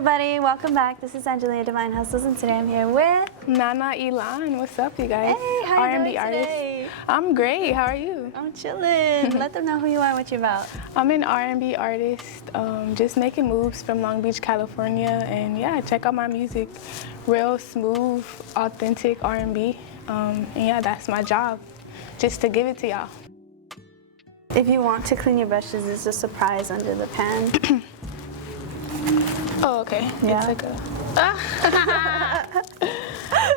everybody, welcome back. This is Angelia Divine Hustles, and today I'm here with Nana Elan. What's up, you guys? Hey, how are you doing artist. today? I'm great. How are you? I'm chilling. Let them know who you are and what you're about. I'm an R&B artist, just making moves from Long Beach, California, and yeah, check out my music. Real smooth, authentic R&B, and yeah, that's my job, just to give it to y'all. If you want to clean your brushes, there's a surprise under the pan. Oh, okay. Yeah. It's like a...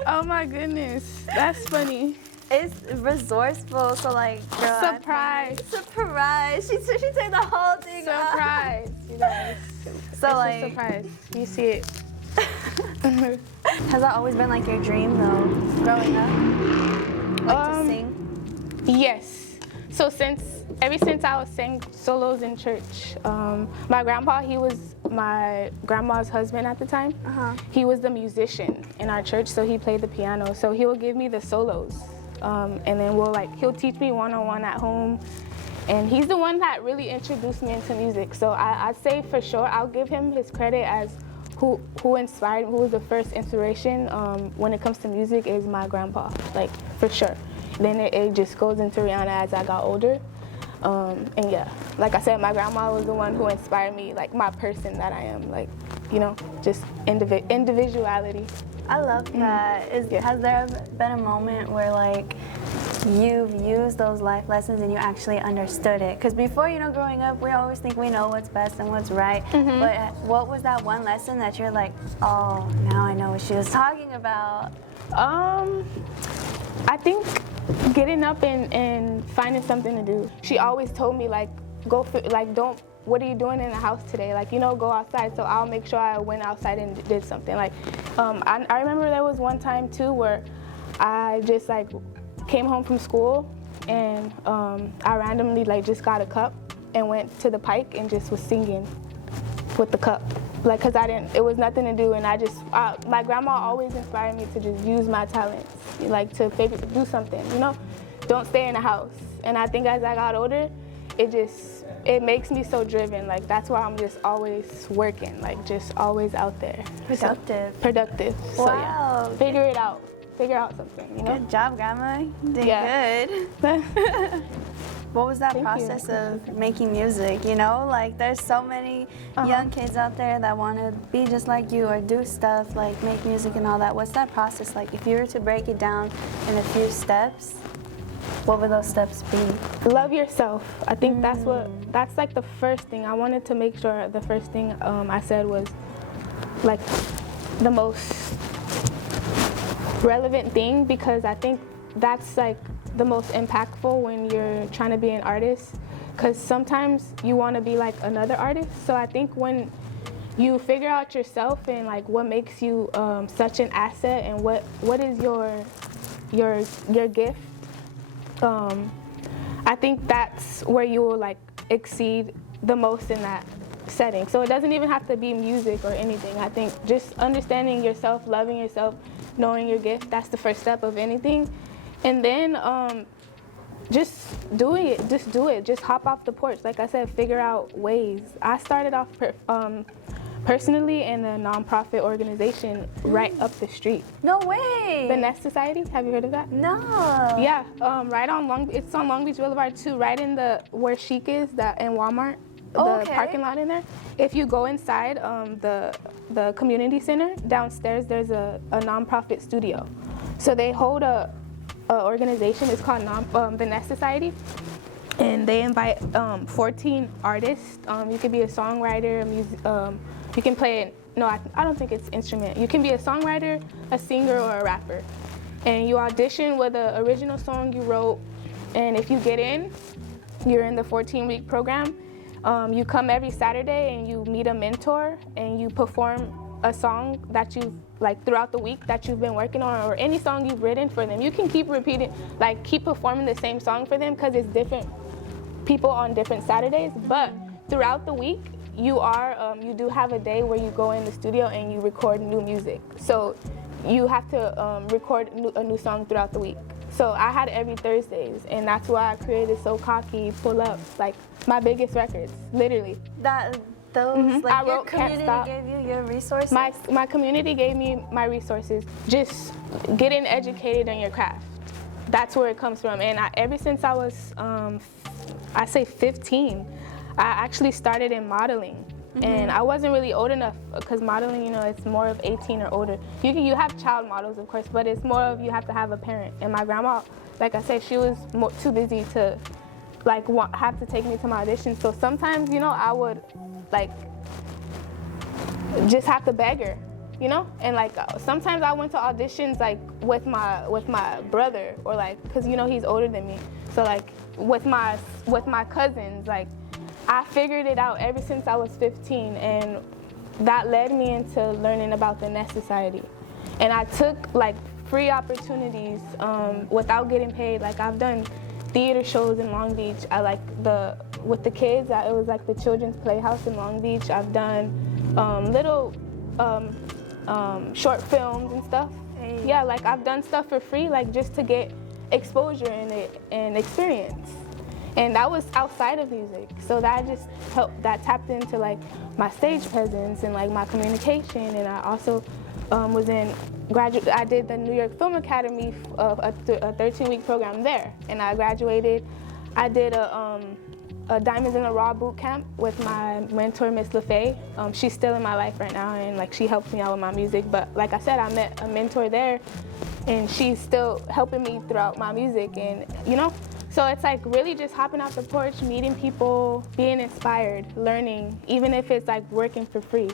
Oh my goodness, that's funny. It's resourceful, so like, girl, Surprise. Surprise. She took the whole thing off. Surprise, you guys. So it's like, a surprise. You see it. Has that always been like your dream though, growing up? Like to sing? Yes. So ever since I was sang solos in church, my grandpa, he was my grandma's husband at the time. He was the musician in our church, so he played the piano. So he would give me the solos, and then he'll teach me one-on-one at home. And he's the one that really introduced me into music. So I'd say for sure, I'll give him his credit as who inspired, who was the first inspiration when it comes to music is my grandpa, like for sure. Then it just goes into Rihanna as I got older. And yeah, like I said, my grandma was the one who inspired me, like my person that I am, like, you know, just individuality. I love that. Has there been a moment where like you've used those life lessons and you actually understood it? Because before, you know, growing up, we always think we know what's best and what's right. But what was that one lesson that you're like, oh, now I know what she was talking about? I think getting up and finding something to do. She always told me like, what are you doing in the house today? Like, you know, go outside. So I'll make sure I went outside and did something. Like, I remember there was one time too where I just like came home from school and I randomly like just got a cup and went to the pike and just was singing with the cup. Like, cause it was nothing to do, and my grandma always inspired me to just use my talents, like to do something, you know? Don't stay in the house. And I think as I got older, it makes me so driven. Like, that's why I'm just always working, like just always out there. Productive. So, productive. Wow. So yeah, figure it out. Figure out something, you know? Good job, Grandma. You did good. What was that process of making music, you know? Like, there's so many young kids out there that want to be just like you or do stuff, like make music and all that. What's that process like? If you were to break it down in a few steps, what would those steps be? Love yourself. I think that's like the first thing. I wanted to make sure the first thing I said was like the most relevant thing, because I think that's like the most impactful when you're trying to be an artist, because sometimes you want to be like another artist. So I think when you figure out yourself and like what makes you such an asset and what is your gift, I think that's where you will like exceed the most in that setting. So it doesn't even have to be music or anything. I think just understanding yourself, loving yourself, knowing your gift, that's the first step of anything. And then just doing it, just do it. Just hop off the porch. Like I said, figure out ways. I started off personally in a nonprofit organization right up the street. No way! The Nest Society, have you heard of that? No. Yeah, right on it's on Long Beach Boulevard too, right in where Chic is, in Walmart, the parking lot in there. If you go inside the community center, downstairs there's a nonprofit studio. So they hold a organization. It's called the Nest Society, and they invite 14 artists. You could be a songwriter, you can play I don't think it's instrument. You can be a songwriter, a singer, or a rapper, and you audition with an original song you wrote, and if you get in, you're in the 14-week program. You come every Saturday and you meet a mentor and you perform a song that you've like throughout the week that you've been working on, or any song you've written for them. You can keep repeating, like keep performing the same song for them, because it's different people on different Saturdays. But throughout the week, you do have a day where you go in the studio and you record new music. So you have to record a new song throughout the week. So I had every Thursdays, and that's why I created So Cocky, Pull Up, like my biggest records, literally. those? Like your Can't community Stop. gave you your resources? My community gave me my resources. Just getting educated in your craft. That's where it comes from. And ever since I was, I say 15, I actually started in modeling. And I wasn't really old enough because modeling, you know, it's more of 18 or older. You have child models, of course, but it's more of you have to have a parent. And my grandma, like I said, she was too busy to like have to take me to my auditions. So sometimes, you know, I would like just have to beg her, you know. And like sometimes I went to auditions like with my brother, or like, cause you know he's older than me. So like with my cousins, like. I figured it out ever since I was 15, and that led me into learning about the Nest Society. And I took like free opportunities without getting paid. Like I've done theater shows in Long Beach. With the kids, it was like the Children's Playhouse in Long Beach. I've done little short films and stuff. Hey. Yeah, like I've done stuff for free, like just to get exposure and experience. And that was outside of music, so that just helped. That tapped into like my stage presence and like my communication. And I also was in I did the New York Film Academy, a 13-week program there, and I graduated. I did a Diamonds in the Raw boot camp with my mentor, Miss LaFay. She's still in my life right now, and like she helps me out with my music. But like I said, I met a mentor there, and she's still helping me throughout my music, and you know. So it's like really just hopping out the porch, meeting people, being inspired, learning, even if it's like working for free.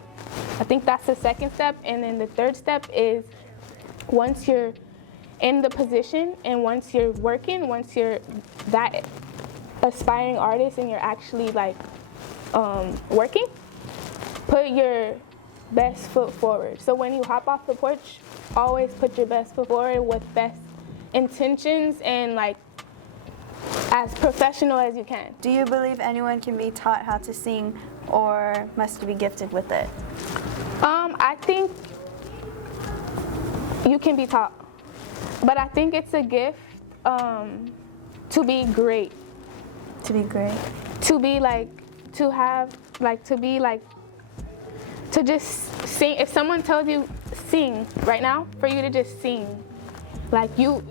I think that's the second step. And then the third step is once you're in the position and once you're working, once you're that aspiring artist and you're actually like working, put your best foot forward. So when you hop off the porch, always put your best foot forward with best intentions and like as professional as you can. Do you believe anyone can be taught how to sing, or must you be gifted with it? I think you can be taught, but I think it's a gift to be great. To be great. To be like, to have, like, to be like, to just sing. If someone tells you sing right now, for you to just sing, like you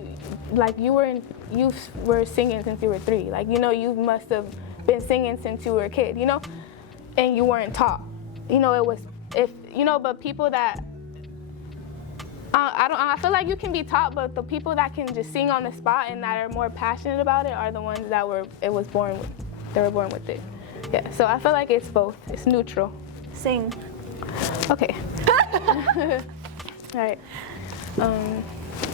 were singing since you were 3. Like, you know, you must have been singing since you were a kid, you know, and you weren't taught. You know, it was, if, you know, but people that, I feel like you can be taught, but the people that can just sing on the spot and that are more passionate about it are the ones that they were born with it. Yeah, so I feel like it's both. It's neutral. Sing. Okay. All right.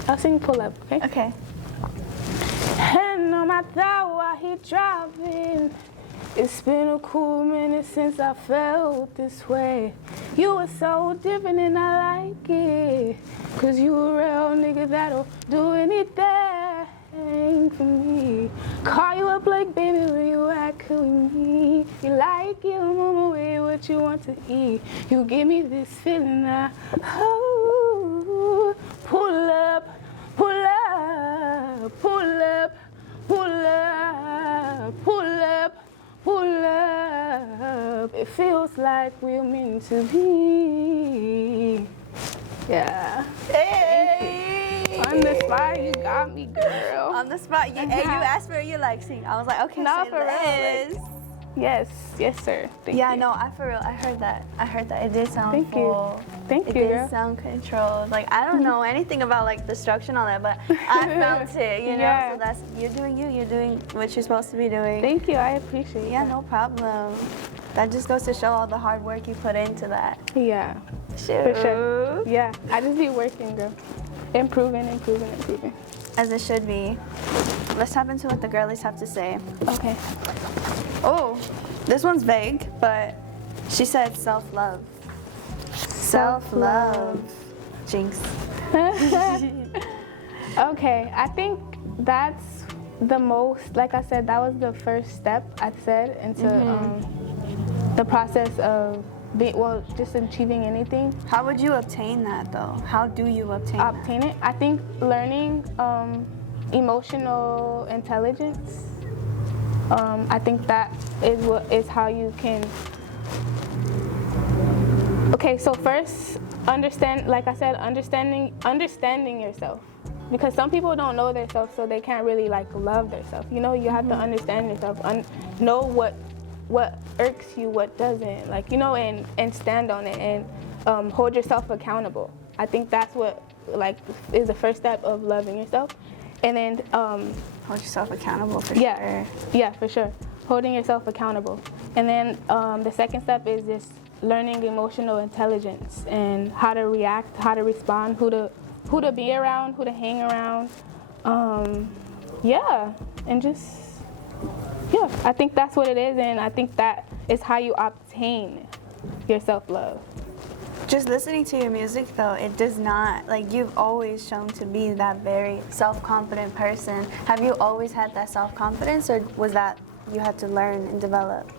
I'll sing Pull Up, okay? Okay. And no matter what he driving, it's been a cool minute since I felt this way. You were so different and I like it, 'cause you a real nigga that'll do anything for me. Call you up like, baby, where you at, could we meet? You like it, I'm on my way, what you want to eat? You give me this feeling that, oh, pull up, pull up, pull up, pull up, pull up, pull up. It feels like we're meant to be. Yeah. Hey! On the spot, you got me, girl. On the spot, you asked for it, you like sing. I was like, okay, No, say for real, Liz. Yes, sir. Thank Yeah, you. no, for real, I heard that. It did sound Thank full. you. Thank It you, did girl. sound controlled. Like, I don't know anything about like the structure and all that, but I felt it, you know? Yeah. So that's, you're doing what you're supposed to be doing. Thank you, I appreciate Yeah, that. no problem. That just goes to show all the hard work you put into that. Yeah, Shoot. for sure. Yeah, I just be working, girl. Improving. As it should be. Let's tap into what the girlies have to say. Okay. Oh, this one's vague, but she said self-love. Self-love. Jinx. Okay, I think that's the most, like I said, that was the first step I said into the process of just achieving anything. How would you obtain that though? How do you obtain it? I think learning emotional intelligence. I think that is how you can Okay, so first, like I said, understanding yourself. Because some people don't know themselves, so they can't really like love themselves. You know, you have to understand yourself, know what irks you, what doesn't, like, you know, and stand on it and hold yourself accountable. I think that's what like is the first step of loving yourself. And then hold yourself accountable for sure. Yeah, for sure. Holding yourself accountable. And then the second step is just learning emotional intelligence and how to react, how to respond, who to be around, who to hang around. Yeah, and just, yeah, I think that's what it is, and I think that is how you obtain your self-love. Just listening to your music, though, it does not, like, you've always shown to be that very self-confident person. Have you always had that self-confidence, or was that you had to learn and develop?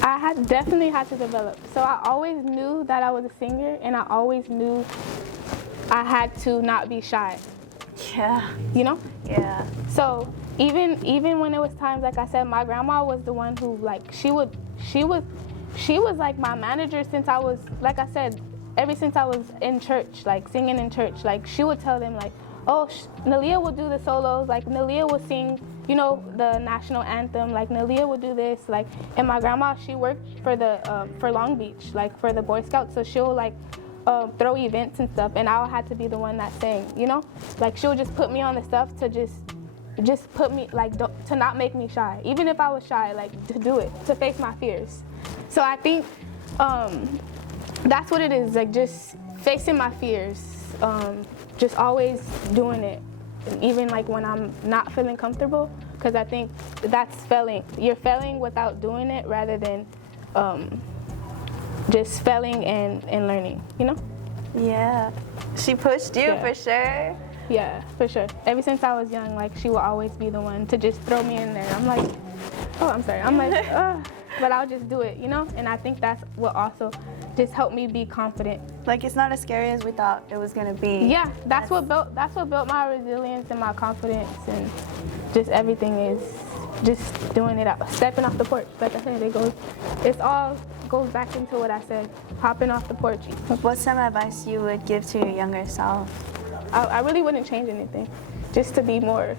I definitely had to develop. So I always knew that I was a singer, and I always knew I had to not be shy. Yeah. You know? Yeah. So even when it was times, like I said, my grandma was the one who, like, she was like my manager since I was, like I said, ever since I was in church, like singing in church. Like, she would tell them, like, oh, Nalia will do the solos, like Nalia will sing, you know, the national anthem, like Nalia would do this, like, and my grandma, she worked for Long Beach, like for the Boy Scouts, so she'll like throw events and stuff, and I had to be the one that sang, you know, like she'll just put me on the stuff to just put me, like, to not make me shy, even if I was shy, like, to do it, to face my fears. So I think that's what it is, like, just facing my fears, just always doing it, even like when I'm not feeling comfortable, because I think that's failing. You're failing without doing it rather than just failing and learning, you know? Yeah. She pushed you, for sure. Yeah, for sure. Ever since I was young, like, she will always be the one to just throw me in there. I'm like, oh, I'm sorry. I'm like, but I'll just do it, you know? And I think that's what also just helped me be confident. Like, it's not as scary as we thought it was gonna be. Yeah, that's what built my resilience and my confidence, and just everything is just doing it out, stepping off the porch. Like I said, it all goes back into what I said, hopping off the porch. What's some advice you would give to your younger self? I really wouldn't change anything, just to be more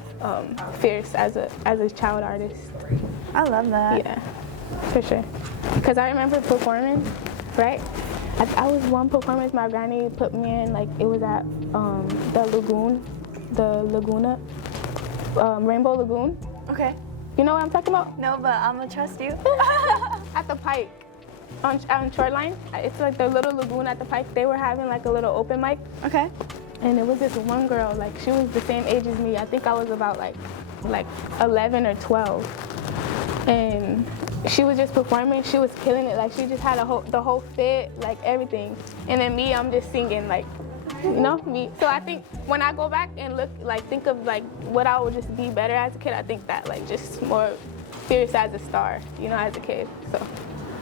fierce as a child artist. I love that. Yeah, for sure. Because I remember performing, right? I was one performance my granny put me in, like, it was at the Laguna, Rainbow Lagoon. Okay. You know what I'm talking about? No, but I'm gonna trust you. At the Pike, on Shoreline. It's like the little lagoon at the Pike. They were having like a little open mic. Okay. And it was this one girl, like, she was the same age as me. I think I was about like 11 or 12. And she was just performing. She was killing it. Like, she just had the whole fit, like everything. And then me, I'm just singing, like, you know, me. So I think when I go back and look, like, think of like what I would just be better as a kid, I think that, like, just more fierce as a star, you know, as a kid. So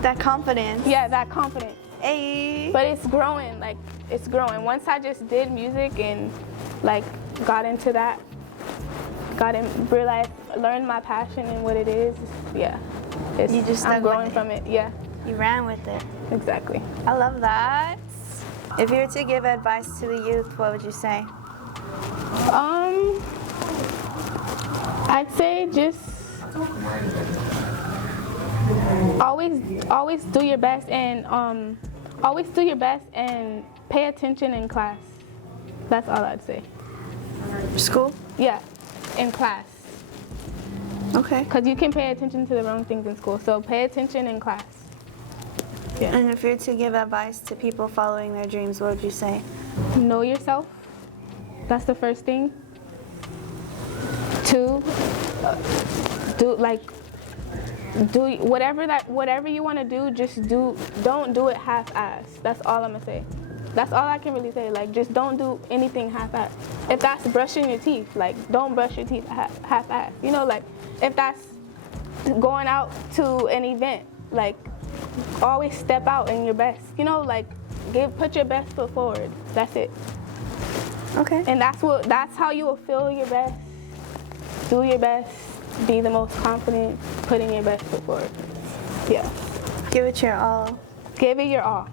that confidence. Yeah, that confidence. Hey. But it's growing, like, it's growing. Once I just did music and, like, got into that, realized, learned my passion and what it is, yeah. You just stuck I'm growing with it. from it, yeah. You ran with it. Exactly. I love that. If you were to give advice to the youth, what would you say? I'd say just always do your best, and pay attention in class. That's all I'd say. School? Yeah, in class. Okay. Because you can pay attention to the wrong things in school, so pay attention in class. Yeah. And if you were to give advice to people following their dreams, what would you say? Know yourself. That's the first thing. 2, do whatever you want to do, just don't do it half-assed. That's all I'm gonna say. That's all I can really say. Like, just don't do anything half-assed. If that's brushing your teeth, like, don't brush your teeth half-assed. You know, like, if that's going out to an event, like, always step out in your best. You know, like, put your best foot forward. That's it. Okay. And that's how you will feel your best. Do your best. Be the most confident. Putting your best foot forward. Yeah. Give it your all. give it your all.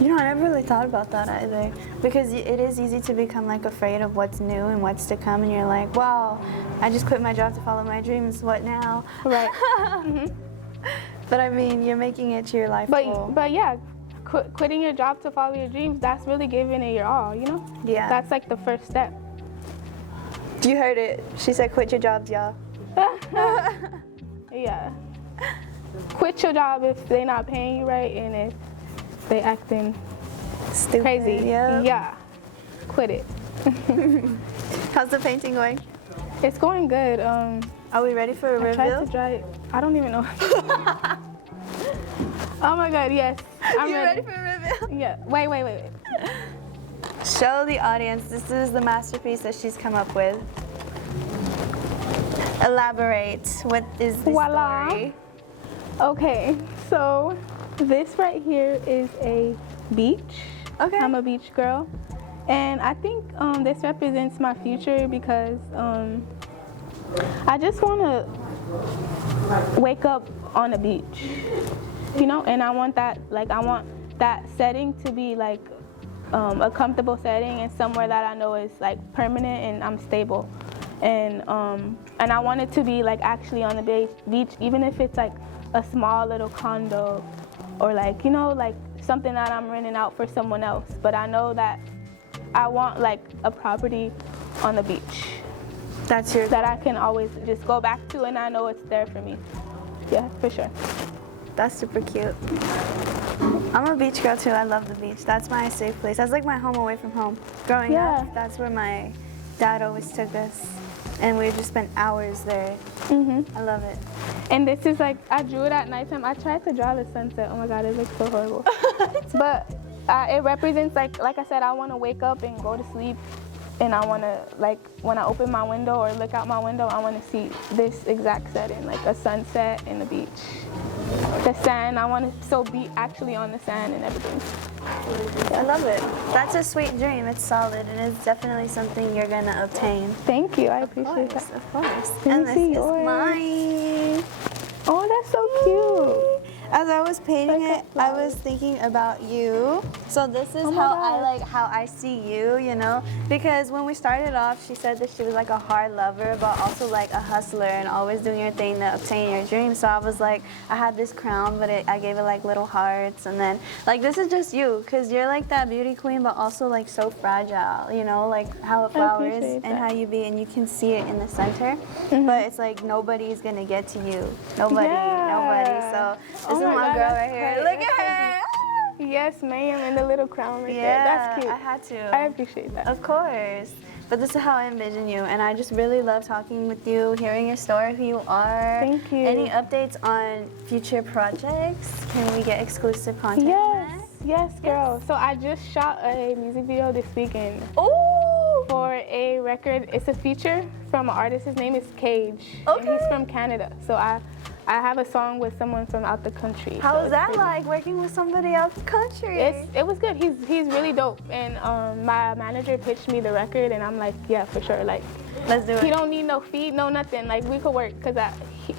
You know, I never really thought about that either, because it is easy to become like afraid of what's new and what's to come, and you're like, wow, I just quit my job to follow my dreams, what now? Right. Mm-hmm. But I mean, you're making it to your life goal. But yeah, quitting your job to follow your dreams, that's really giving it your all, you know? Yeah. That's like the first step. You heard it. She said quit your jobs, y'all. Yeah. Quit your job if they're not paying you right and if they acting Stupid. crazy. Yep. Yeah. Quit it. How's the painting going? It's going good. Are we ready for a reveal? I tried to dry it. I don't even know. Oh my God, yes. I'm ready for a reveal? Yeah. Wait. Show the audience. This is the masterpiece that she's come up with. Elaborate. What is the story? Okay, so this right here is a beach. Okay. I'm a beach girl. And I think this represents my future because I just want to wake up on a beach, you know? And I want that setting to be like a comfortable setting and somewhere that I know is like permanent and I'm stable. And I want it to be like actually on the beach, even if it's like a small little condo or like, you know, like something that I'm renting out for someone else. But I know that I want like a property on the beach. That's your that I can always just go back to and I know it's there for me. Yeah, for sure. That's super cute. I'm a beach girl too. I love the beach. That's my safe place. That's like my home away from home. Growing up, that's where my dad always took us. And we just spent hours there. Mm-hmm. I love it. And this is like, I drew it at nighttime. I tried to draw the sunset. Oh my God, it looks so horrible. But it represents, like I said, I want to wake up and go to sleep. And I want to, like, when I open my window or look out my window, I want to see this exact setting, like a sunset and the beach. The sand, I want to be actually on the sand and everything. I love it. That's a sweet dream. It's solid, and it's definitely something you're going to obtain. Thank you. I appreciate that. Of course. And this is mine. Oh, that's so cute. As I was painting it, I was thinking about you. So this is how I see you, you know? Because when we started off, she said that she was like a hard lover, but also like a hustler and always doing your thing to obtain your dreams. So I was like, I had this crown, but I gave it like little hearts. And then like, this is just you, because you're like that beauty queen, but also like so fragile, you know? Like how a flower is and how you be, and you can see it in the center. Mm-hmm. But it's like, nobody's gonna get to you. Nobody. So this is my girl right here. Look at her. Yes, ma'am, and the little crown right there. That's cute. I had to. I appreciate that. Of course. But this is how I envision you, and I just really love talking with you, hearing your story, who you are. Thank you. Any updates on future projects? Can we get exclusive content? Yes, girl. Yes. So I just shot a music video this weekend. Ooh! For a record. It's a feature from an artist. His name is Cage. Okay. And he's from Canada. So I have a song with someone from out the country. How was that like, working with somebody out the country? It was good. He's really dope. And my manager pitched me the record, and I'm like, yeah, for sure. Like, let's do it. He don't need no fee, no nothing. Like, we could work because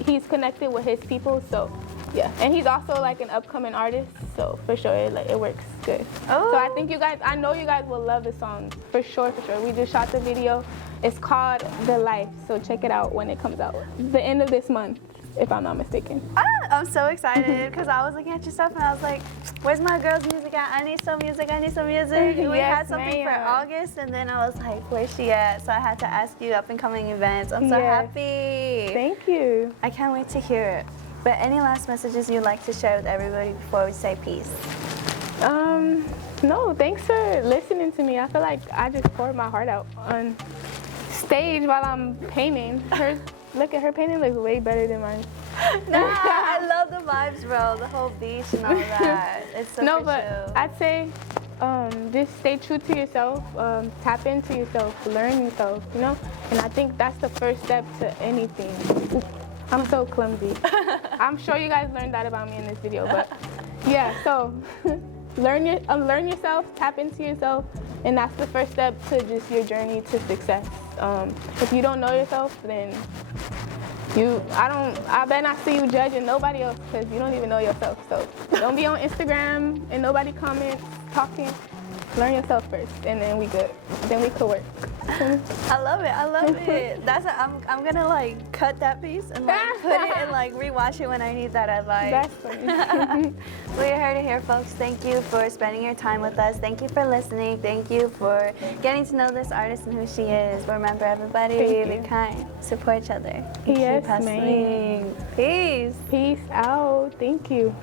he's connected with his people. So, yeah. And he's also like an upcoming artist. So for sure, it works good. Oh. So I know you guys will love the song for sure. We just shot the video. It's called The Life. So check it out when it comes out. The end of this month, if I'm not mistaken. I'm so excited because I was looking at your stuff and I was like, where's my girl's music at? I need some music. We had something for August, and then I was like, where's she at? So I had to ask you up and coming events. I'm so happy. Thank you. I can't wait to hear it. But any last messages you'd like to share with everybody before we say peace? No, thanks for listening to me. I feel like I just poured my heart out on stage while I'm painting. Look at her painting, looks way better than mine. Nah, I love the vibes, bro. The whole beach and all that. It's so No, chill. but I'd say just stay true to yourself, tap into yourself, learn yourself, you know? And I think that's the first step to anything. I'm so clumsy. I'm sure you guys learned that about me in this video, but yeah, so learn yourself, tap into yourself, and that's the first step to just your journey to success. If you don't know yourself, then I better not see you judging nobody else because you don't even know yourself. So don't be on Instagram and nobody comments, talking. Learn yourself first, and then we good. Then we could work. I love it. I love it. I'm gonna like cut that piece and like put it and like rewatch it when I need that advice. That's funny. We heard it here, folks. Thank you for spending your time with us. Thank you for listening. Thank you for getting to know this artist and who she is. Remember, everybody, be kind, support each other. Yes, keep hustling. ma'am. Peace. Peace out. Thank you.